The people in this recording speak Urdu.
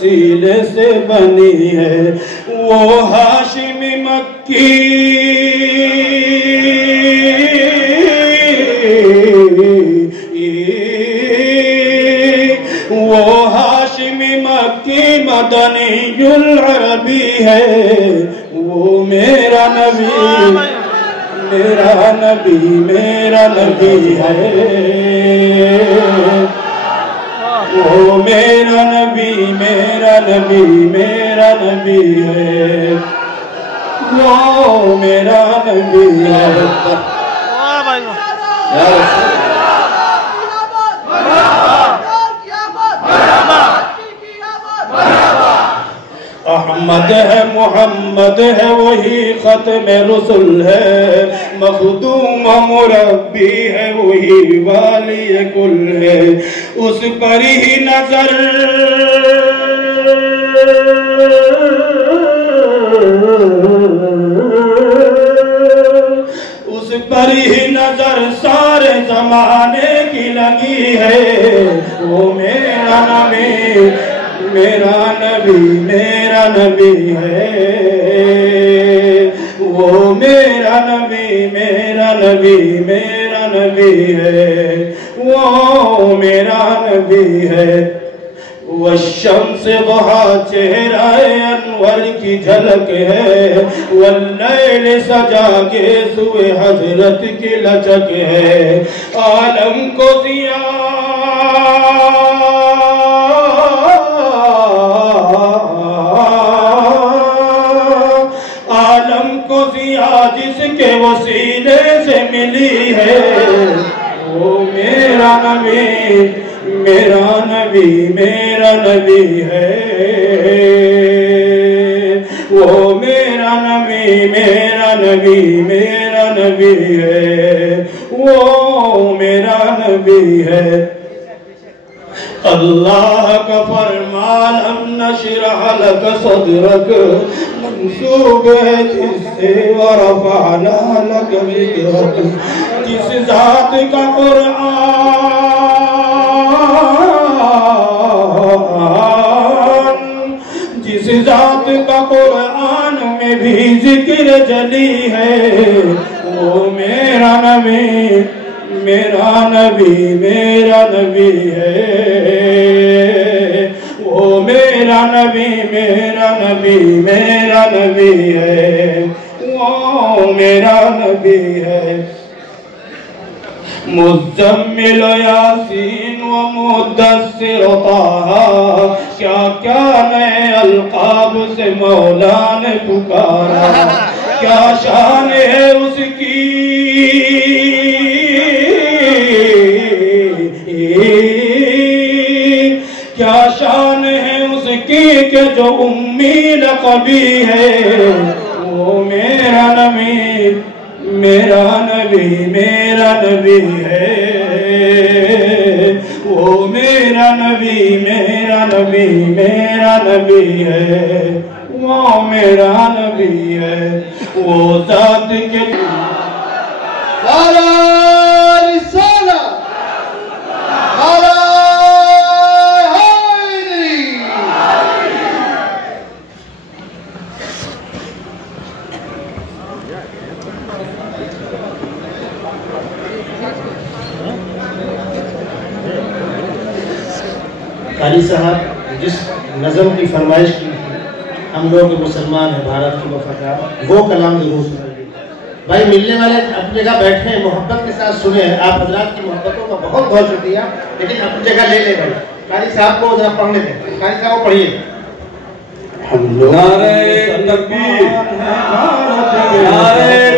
وسیلے سے بنی ہے، وہ ہاشمی مکی وہ ہاشمی مکی مدنی العربی ہے، وہ میرا نبی میرا نبی میرا نبی ہے، وہ میرا نبی میرا نبی میرا نبی ہے، وہ میرا نبی ہے۔ احمد ہے محمد ہے وہی ختم رسل ہے، مخدوم مربی ہے وہی والی کل ہے، اس پر ہی نظر اس پر ہی نظر سارے زمانے کی لگی ہے، وہ میرا نبی میرا نبی میرا نبی ہے، وہ میرا نبی میرا نبی میرا نبی ہے، وہ میرا نبی ہے۔ والشمس ضحا چہرہ انور کی جھلک ہے، واللیل سجا کے سوئے حضرت کی لچک ہے، عالم کو ضیاء جس کے وسیلے سے ملی ہے، وہ میرا نبی میرا نبی میرا نبی ہے، وہ میرا نبی میرا نبی میرا نبی ہے، وہ میرا نبی ہے۔ اللہ کا فرمان ہم نشرح لک صدرک منصوب ہے جس سے ورفعنا لک ذکرک، جس ذات کا قرآن جس ذات کا قرآن میں بھی ذکر جلی ہے، وہ میرا نبی میرا نبی میرا نبی ہے، وہ میرا نبی میرا نبی میرا نبی ہے، وہ میرا نبی ہے۔ مزمل یاسین و مدثر طٰہٰ، کیا کیا نئے القاب سے مولا نے پکارا، کیا شان ہے اس کی کیا شان ہے اس کی کہ جو امی لقبی ہے، وہ میرا نبی میرا نبی میرا نبی ہے، وہ میرا نبی میرا نبی میرا نبی ہے، وہ میرا نبی ہے، وہ ذات کے قاری صاحب جس نظم کی فرمائش کی ہم لوگ مسلمان ہیں بھارت کے وفادار، وہ کلام ضرور سنائیے۔ بھائی ملنے والے اپنی جگہ بیٹھے ہیں، محبت کے ساتھ سنیں، آپ حضرات کی محبتوں کا بہت بہت شکریہ، لیکن اپنی جگہ لے لیں بھائی۔ قاری صاحب کو ذرا پڑھنے دیں، قاری صاحب کو پڑھیے۔ نعرہ تکبیر، نعرہ